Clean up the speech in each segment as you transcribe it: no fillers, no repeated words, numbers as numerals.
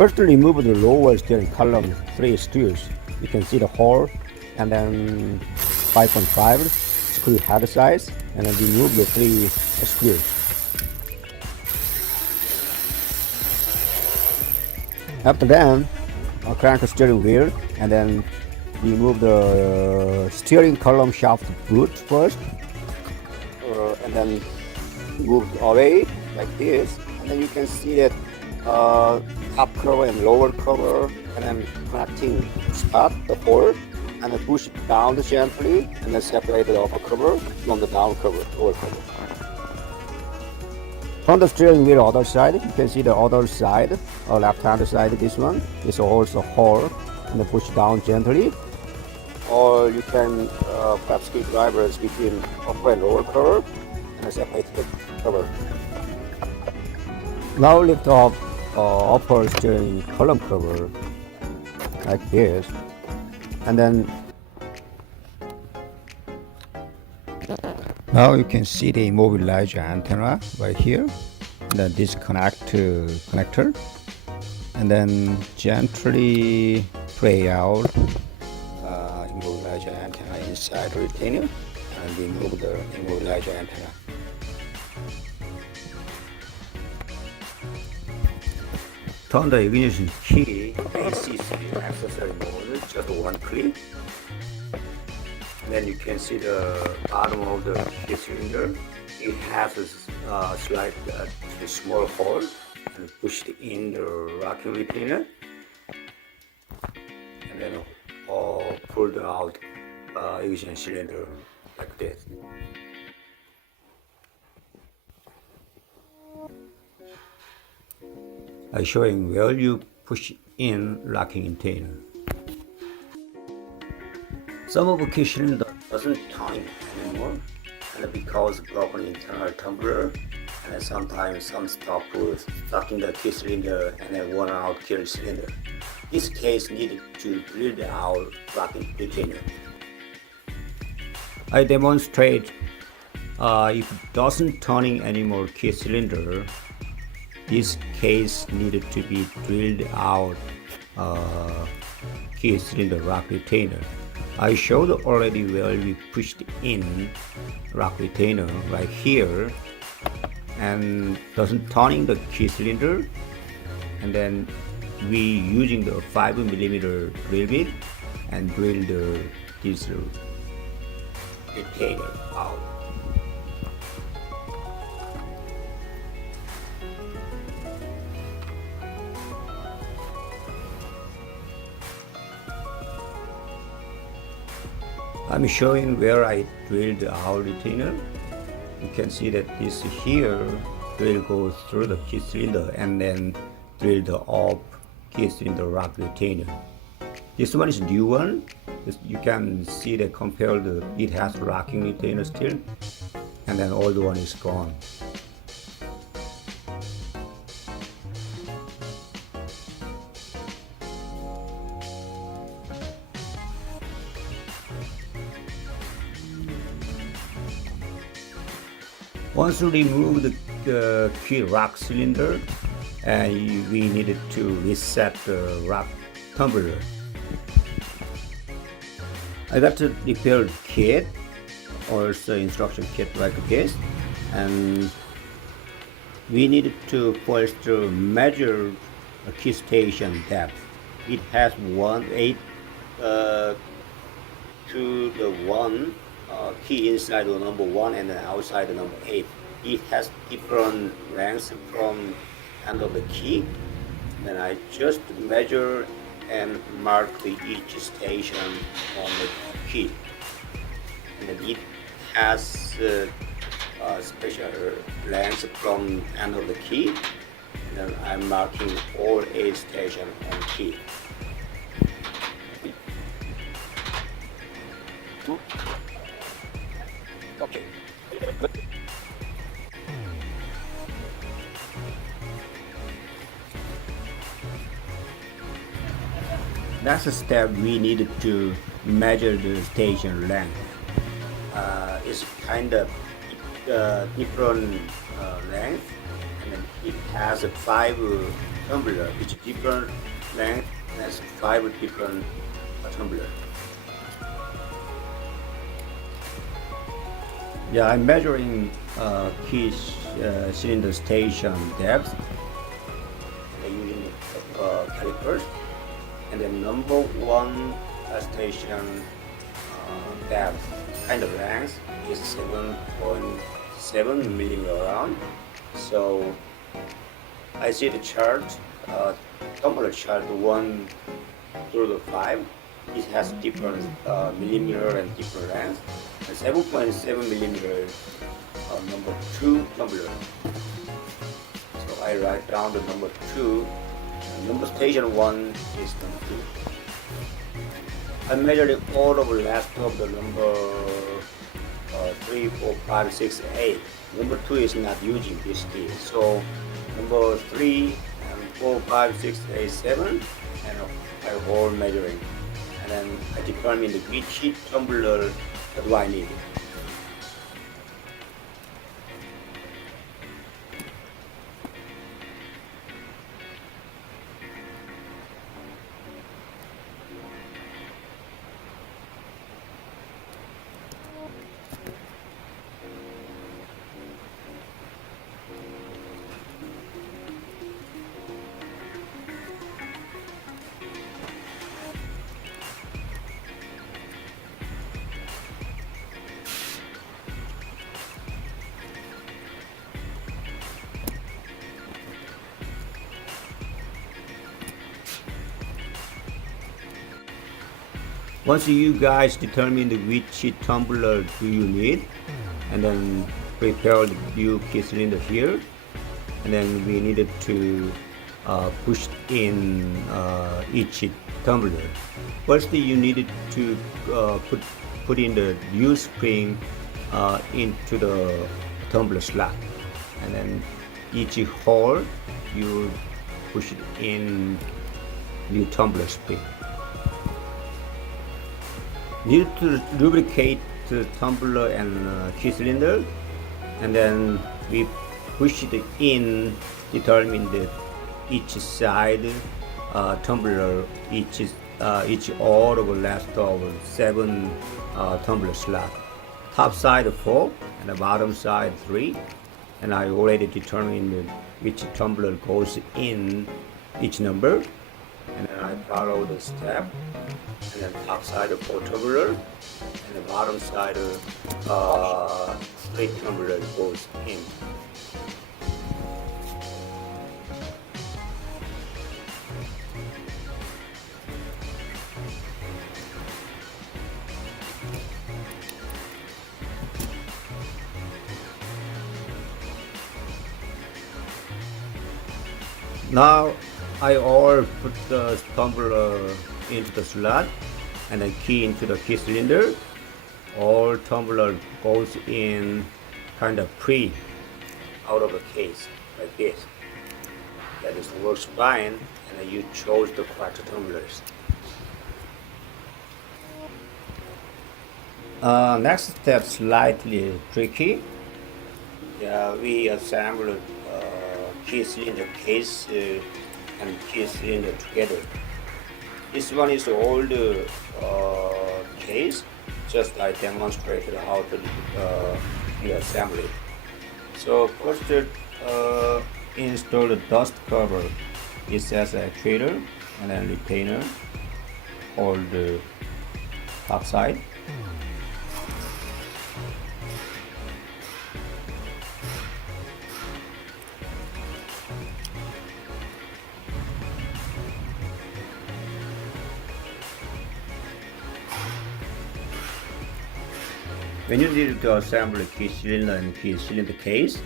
First, remove the lower steering column 3 screws. You can see the hole, and then 5.5 screw head size, and then remove the 3 screws. After that, crank the steering wheel, and then remove the steering column shaft boot first, and then move away like this, and then you can see that top cover and lower cover, and then connecting start the hole, and then push it down gently, and then separate the upper cover from the down cover, lower cover. On the steering wheel other side, you can see the other side, left hand side, this one is also hole, and then push down gently. Or you can perhaps keep drivers between upper and lower cover, and separate the cover. Now lift up upper steering column cover like this, and then now you can see the immobilizer antenna right here, and then this connector, and then gently pray out immobilizer antenna inside the retainer, and remove the immobilizer antenna. Turn the ignition key, AC3 accessory mode, just one click. And then you can see the bottom of the key cylinder. It has a slight small hole, and push it in the rocking retainer, and then pull out ignition cylinder like this. I'm showing where you push in locking retainer. Some of the key cylinder doesn't turn anymore, and because broken internal tumbler, and sometimes some stop stuck in the key cylinder and then worn out key cylinder. This case needed to drill out locking retainer. I demonstrate if it doesn't turning anymore key cylinder, this case needed to be drilled out key cylinder rock retainer. I showed already where we pushed in rock retainer right here, and doesn't turning the key cylinder, and then we using the 5mm drill bit and drill this retainer out. I'm showing where I drilled the out retainer. You can see that this here drill goes through the key cylinder and then drill the up key cylinder rock retainer. This one is new one. You can see that compared it has rocking retainer still, and then old one is gone. Once we remove the key rock cylinder, we needed to reset the rock tumbler. I got the repair kit, also instruction kit like this, and we needed to first measure a key station depth. It has 1/8 to the 1 key inside the number 1 and then outside the number 8. It has different lengths from end of the key. Then I just measure and mark each station on the key. And then it has special lengths from end of the key. And then I'm marking all 8 stations on key. Okay. That's a step we needed to measure the station length. It's kind of different length, and then it has 5 tumblers, which different length has 5 different tumblers. Yeah, I'm measuring key cylinder station depth using calipers, and then number 1 station depth kind of length is 7.7 millimeter around. So I see the chart, tumbler chart 1 through the 5. It has different millimeter and different length. 7.7 millimeter number 2 tumbler. So I write down the number 2. Number station 1 is number 2. I measured all of the last of the number 3, 4, 5, 6, 8. Number 2 is not using this key. So number 3 and 4, 5, 6, 8, 7, and I hold measuring. And then I determine which tumbler do I need. Once you guys determine which tumbler do you need, and then prepare the new key cylinder here, and then we needed to push in each tumbler. First, you needed to put in the new spring into the tumbler slot, and then each hole you push it in new tumbler spring. Need to lubricate the tumbler and key cylinder, and then we push it in, determine the each side tumbler, each all overlaps of 7 tumbler slot. Top side 4 and the bottom side 3, and I already determined which tumbler goes in each number, and then I follow the step. And then top side of 4 tumbler, and the bottom side of 3 tumbler goes in. Now I all put the tumbler into the slot and then key into the key cylinder. All tumbler goes in kind of pre out of the case like this. That is works fine, and then you chose the correct tumblers. Next step slightly tricky. We assemble key cylinder case and key cylinder together. This one is old case, just I demonstrated how to assemble it. So first install the dust cover. It says actuator and then retainer, hold the top side. When you need to assemble a key cylinder and key cylinder case,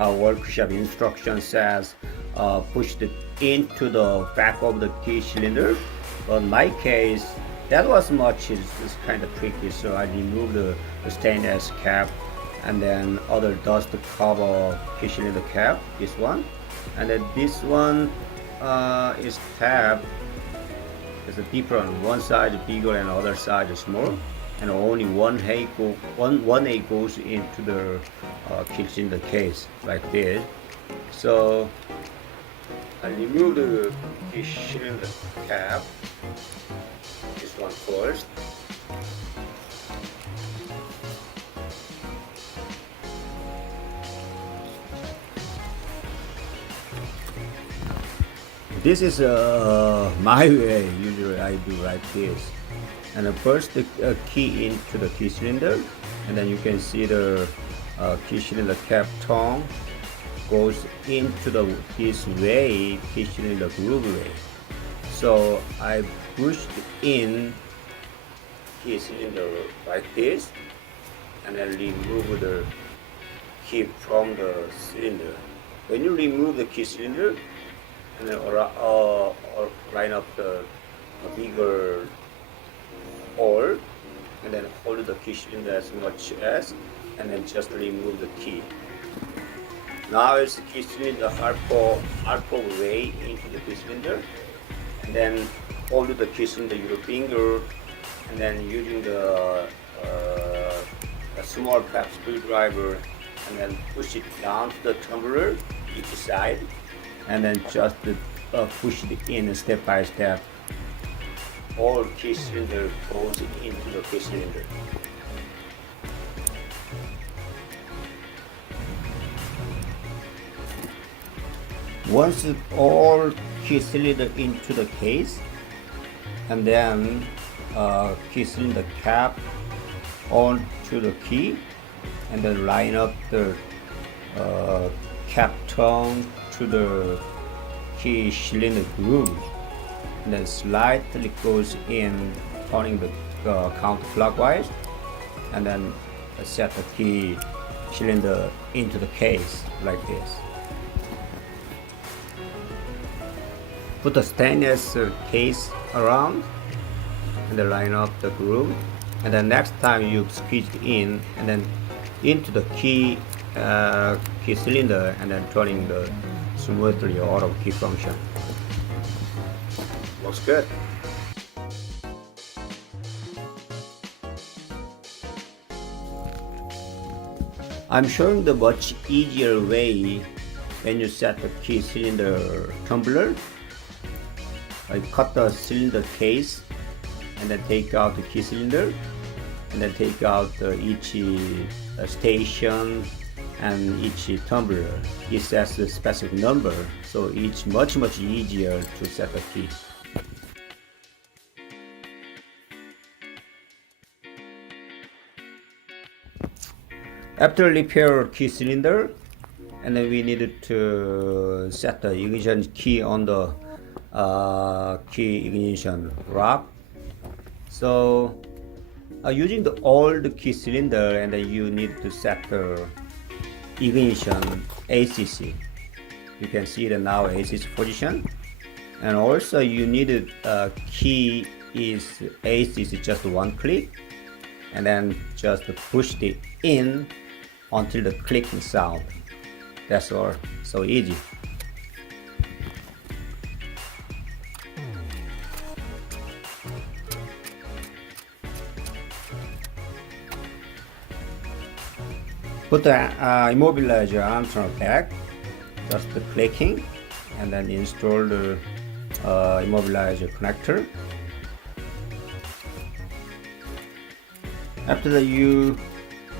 our workshop instruction says push it into the back of the key cylinder. But in my case, that was much is kind of tricky, so I removed the stainless cap and then other dust cover key cylinder cap, this one, and then this one is tab. It's a different. One side is bigger and other side is small. And only one A goes into the key cylinder case like this. So I remove the key cylinder cap, this one first. This is my way. Usually I do like this. And then first the key into the key cylinder, and then you can see the key cylinder cap tongue goes into this way, key cylinder groove way. So I pushed in key cylinder like this, and then remove the key from the cylinder. When you remove the key cylinder, and then line up the bigger hole, and then hold the key cylinder as much as, and then just remove the key. Now it's the key cylinder half way into the key cylinder, and then hold the key cylinder with your finger, and then using the a small cap screwdriver, and then push it down to the tumbler each side, and then just push it in step by step. All key cylinder goes into the key cylinder. Once all key cylinder into the case, and then key cylinder cap onto the key, and then line up the cap tongue to the key cylinder groove, and then slightly goes in, turning the counterclockwise, and then set the key cylinder into the case like this. Put the stainless case around, and then line up the groove, and then next time you squeeze it in, and then into the key cylinder, and then turning the smoothly out of key function. Looks good. I'm showing the much easier way when you set the key cylinder tumbler. I cut the cylinder case, and then take out the key cylinder, and then take out each station and each tumbler. It sets a specific number, so it's much easier to set the key. After repair key cylinder, and then we needed to set the ignition key on the key ignition rock. So using the old key cylinder, and then you need to set the ignition ACC. You can see the now ACC position, and also you need key is ACC just one click, and then just push it in until the clicking sound. That's all. So easy. Put the immobilizer onto the back, just the clicking, and then install the immobilizer connector. After that, you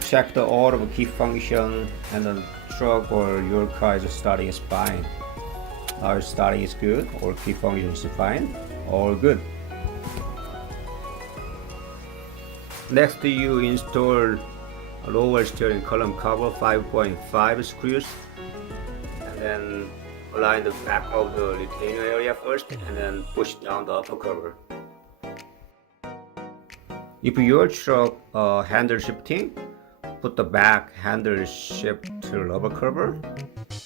check the order of key function, and the truck or your car is starting is fine. Our starting is good, or key function is fine, all good. Next, you install lower steering column cover 5.5 screws, and then align the back of the retainer area first, and then push down the upper cover. If your truck handle shifting, put the back handle shift to rubber cover,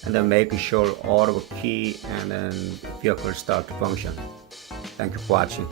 and then make sure all of key and then vehicle start to function. Thank you for watching.